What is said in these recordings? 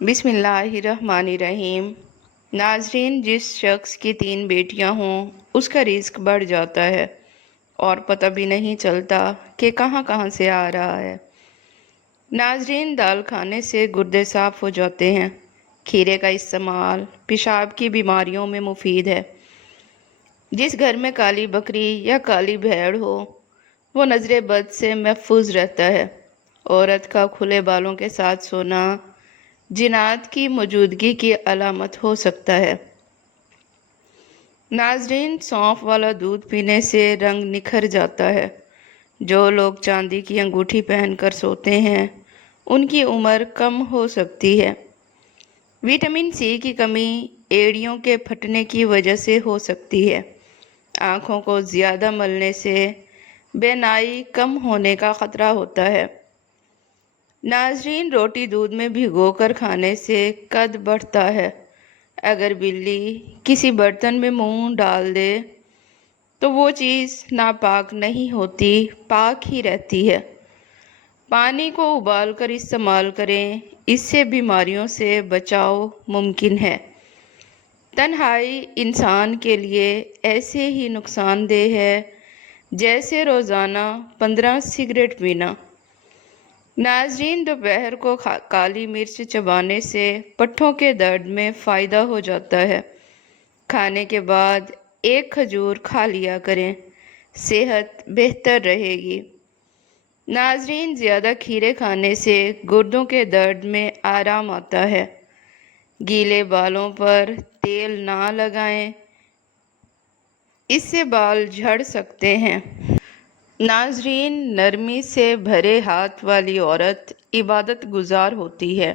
بسم اللہ الرحمن الرحیم۔ ناظرین، جس شخص کی 3 بیٹیاں ہوں اس کا رزق بڑھ جاتا ہے اور پتہ بھی نہیں چلتا کہ کہاں کہاں سے آ رہا ہے۔ ناظرین، دال کھانے سے گردے صاف ہو جاتے ہیں۔ کھیرے کا استعمال پیشاب کی بیماریوں میں مفید ہے۔ جس گھر میں کالی بکری یا کالی بھیڑ ہو وہ نظر بد سے محفوظ رہتا ہے۔ عورت کا کھلے بالوں کے ساتھ سونا جنات کی موجودگی کی علامت ہو سکتا ہے۔ ناظرین، سونف والا دودھ پینے سے رنگ نکھر جاتا ہے۔ جو لوگ چاندی کی انگوٹھی پہن کر سوتے ہیں ان کی عمر کم ہو سکتی ہے۔ وٹامن سی کی کمی ایڑیوں کے پھٹنے کی وجہ سے ہو سکتی ہے۔ آنکھوں کو زیادہ ملنے سے بینائی کم ہونے کا خطرہ ہوتا ہے۔ ناظرین، روٹی دودھ میں بھگو کر کھانے سے قد بڑھتا ہے۔ اگر بلی کسی برتن میں منہ ڈال دے تو وہ چیز ناپاک نہیں ہوتی، پاک ہی رہتی ہے۔ پانی کو ابال کر استعمال کریں، اس سے بیماریوں سے بچاؤ ممکن ہے۔ تنہائی انسان کے لیے ایسے ہی نقصان دہ ہے جیسے روزانہ 15 سگریٹ پینا۔ ناظرین، دوپہر کو کالی مرچ چبانے سے پٹھوں کے درد میں فائدہ ہو جاتا ہے۔ کھانے کے بعد 1 کھجور کھا لیا کریں، صحت بہتر رہے گی۔ ناظرین، زیادہ کھیرے کھانے سے گردوں کے درد میں آرام آتا ہے۔ گیلے بالوں پر تیل نہ لگائیں، اس سے بال جھڑ سکتے ہیں۔ ناظرین، نرمی سے بھرے ہاتھ والی عورت عبادت گزار ہوتی ہے۔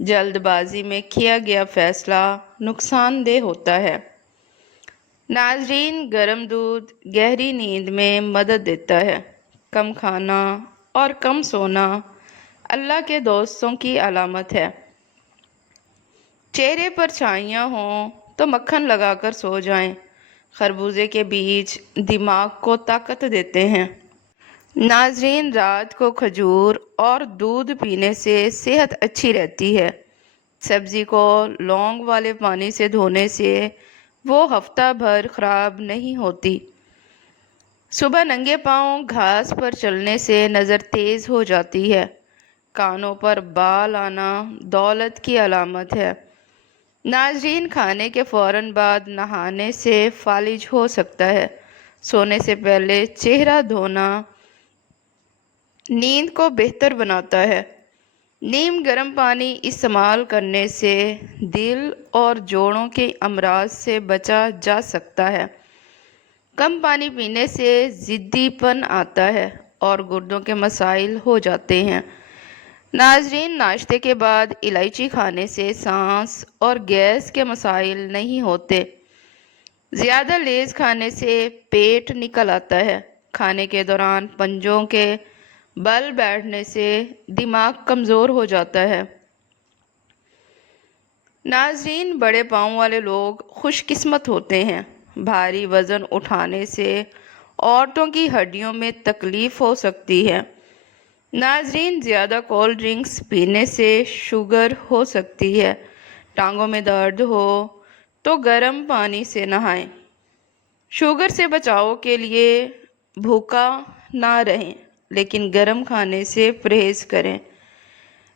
جلد بازی میں کیا گیا فیصلہ نقصان دہ ہوتا ہے۔ ناظرین، گرم دودھ گہری نیند میں مدد دیتا ہے۔ کم کھانا اور کم سونا اللہ کے دوستوں کی علامت ہے۔ چہرے پر چھائیاں ہوں تو مکھن لگا کر سو جائیں۔ خربوزے کے بیج دماغ کو طاقت دیتے ہیں۔ ناظرین، رات کو کھجور اور دودھ پینے سے صحت اچھی رہتی ہے۔ سبزی کو لونگ والے پانی سے دھونے سے وہ ہفتہ بھر خراب نہیں ہوتی۔ صبح ننگے پاؤں گھاس پر چلنے سے نظر تیز ہو جاتی ہے۔ کانوں پر بال آنا دولت کی علامت ہے۔ ناظرین، کھانے کے فوراً بعد نہانے سے فالج ہو سکتا ہے۔ سونے سے پہلے چہرہ دھونا نیند کو بہتر بناتا ہے۔ نیم گرم پانی استعمال کرنے سے دل اور جوڑوں کے امراض سے بچا جا سکتا ہے۔ کم پانی پینے سے ضدی پن آتا ہے اور گردوں کے مسائل ہو جاتے ہیں۔ ناظرین، ناشتے کے بعد الائچی کھانے سے سانس اور گیس کے مسائل نہیں ہوتے۔ زیادہ لیز کھانے سے پیٹ نکل آتا ہے۔ کھانے کے دوران پنجوں کے بل بیٹھنے سے دماغ کمزور ہو جاتا ہے۔ ناظرین، بڑے پاؤں والے لوگ خوش قسمت ہوتے ہیں۔ بھاری وزن اٹھانے سے عورتوں کی ہڈیوں میں تکلیف ہو سکتی ہے۔ ناظرین، زیادہ کولڈ ڈرنکس پینے سے شوگر ہو سکتی ہے۔ ٹانگوں میں درد ہو تو گرم پانی سے نہائیں۔ شوگر سے بچاؤ کے لیے بھوکا نہ رہیں لیکن گرم کھانے سے پرہیز کریں۔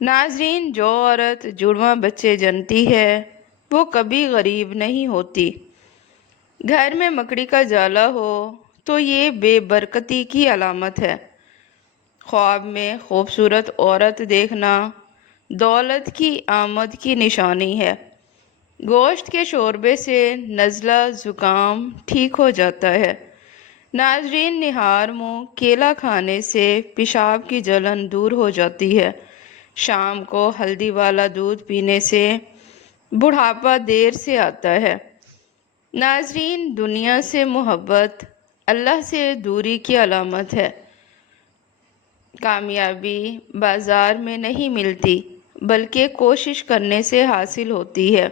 ناظرین، جو عورت جڑواں بچے جنتی ہے وہ کبھی غریب نہیں ہوتی۔ گھر میں مکڑی کا جالا ہو تو یہ بے برکتی کی علامت ہے۔ خواب میں خوبصورت عورت دیکھنا دولت کی آمد کی نشانی ہے۔ گوشت کے شوربے سے نزلہ زکام ٹھیک ہو جاتا ہے۔ ناظرین، نہار منہ کیلا کھانے سے پیشاب کی جلن دور ہو جاتی ہے۔ شام کو ہلدی والا دودھ پینے سے بڑھاپا دیر سے آتا ہے۔ ناظرین، دنیا سے محبت اللہ سے دوری کی علامت ہے۔ کامیابی بازار میں نہیں ملتی بلکہ کوشش کرنے سے حاصل ہوتی ہے۔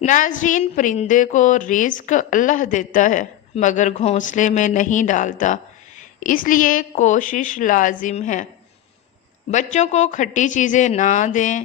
ناظرین، پرندے کو رزق اللہ دیتا ہے مگر گھونسلے میں نہیں ڈالتا، اس لیے کوشش لازم ہے۔ بچوں کو کھٹی چیزیں نہ دیں